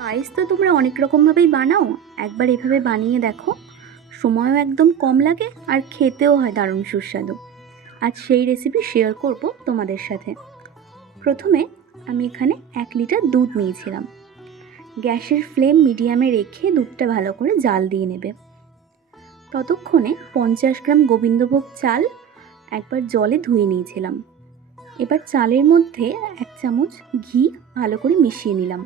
পায়েস তো তোমরা অনেক রকমভাবেই বানাও, একবার এভাবে বানিয়ে দেখো। সময়ও একদম কম লাগে আর খেতেও হয় দারুণ সুস্বাদু। আজ সেই রেসিপি শেয়ার করব তোমাদের সাথে। প্রথমে আমি এখানে 1 লিটার দুধ নিয়েছিলাম। গ্যাসের ফ্লেম মিডিয়ামে রেখে দুধটা ভালো করে জাল দিয়ে নেবে। ততক্ষণে 50 গ্রাম গোবিন্দভোগ চাল একবার জলে ধুয়ে নিয়েছিলাম। এবার চালের মধ্যে 1 চামচ ঘি ভালো করে মিশিয়ে নিলাম।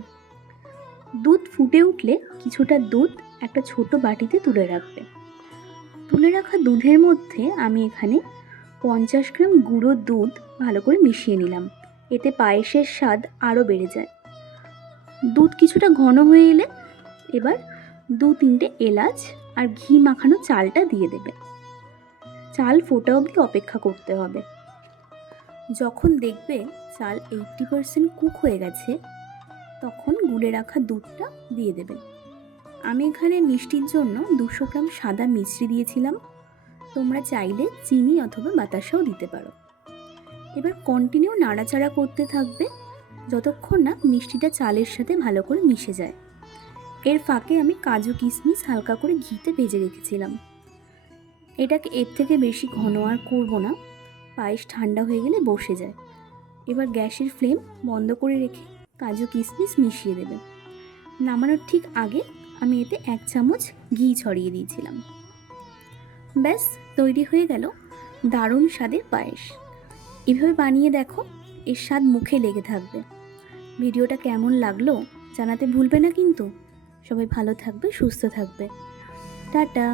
দুধ ফুটে উঠলে কিছুটা দুধ একটা ছোট বাটিতে তুলে রাখবে। তুলে রাখা দুধের মধ্যে আমি এখানে 50 গ্রাম গুঁড়ো দুধ ভালো করে মিশিয়ে নিলাম। এতে পায়েসের স্বাদ আরও বেড়ে যায়। দুধ কিছুটা ঘন হয়ে এলে এবার 2-3টে এলাচ আর ঘি মাখানো চালটা দিয়ে দেবে। চাল ফোটা অবধি অপেক্ষা করতে হবে। যখন দেখবে চাল 80% কুক হয়ে গেছে, তখন গুলে রাখা দুধটা দিয়ে দেবে। আমি এখানে মিষ্টির জন্য 200 গ্রাম সাদা মিছরি দিয়েছিলাম। তোমরা চাইলে চিনি অথবা বাতাসাও দিতে পারো। এবার কন্টিনিউ নাড়াচাড়া করতে থাকবে যতক্ষণ না মিষ্টিটা চালের সাথে ভালো করে মিশে যায়। এর ফাঁকে আমি কাজু কিশমিশ হালকা করে ঘিতে ভেজে রেখেছিলাম। এটাকে এর থেকে বেশি ঘন আর করব না, পায়েস ঠান্ডা হয়ে গেলে বসে যায়। এবার গ্যাসের ফ্লেম বন্ধ করে রেখে কাজু কিশমিশ মিশিয়ে দেবে। নামানোর ঠিক আগে আমি এতে 1 চামচ ঘি ছড়িয়ে দিয়েছিলাম। ব্যাস তৈরি হয়ে গেল দারুণ স্বাদের পায়েস। এভাবে বানিয়ে দেখো, এর স্বাদ মুখে লেগে থাকবে। ভিডিওটা কেমন লাগলো জানাতে ভুলবে না কিন্তু। সবাই ভালো থাকবে, সুস্থ থাকবে। টাটা।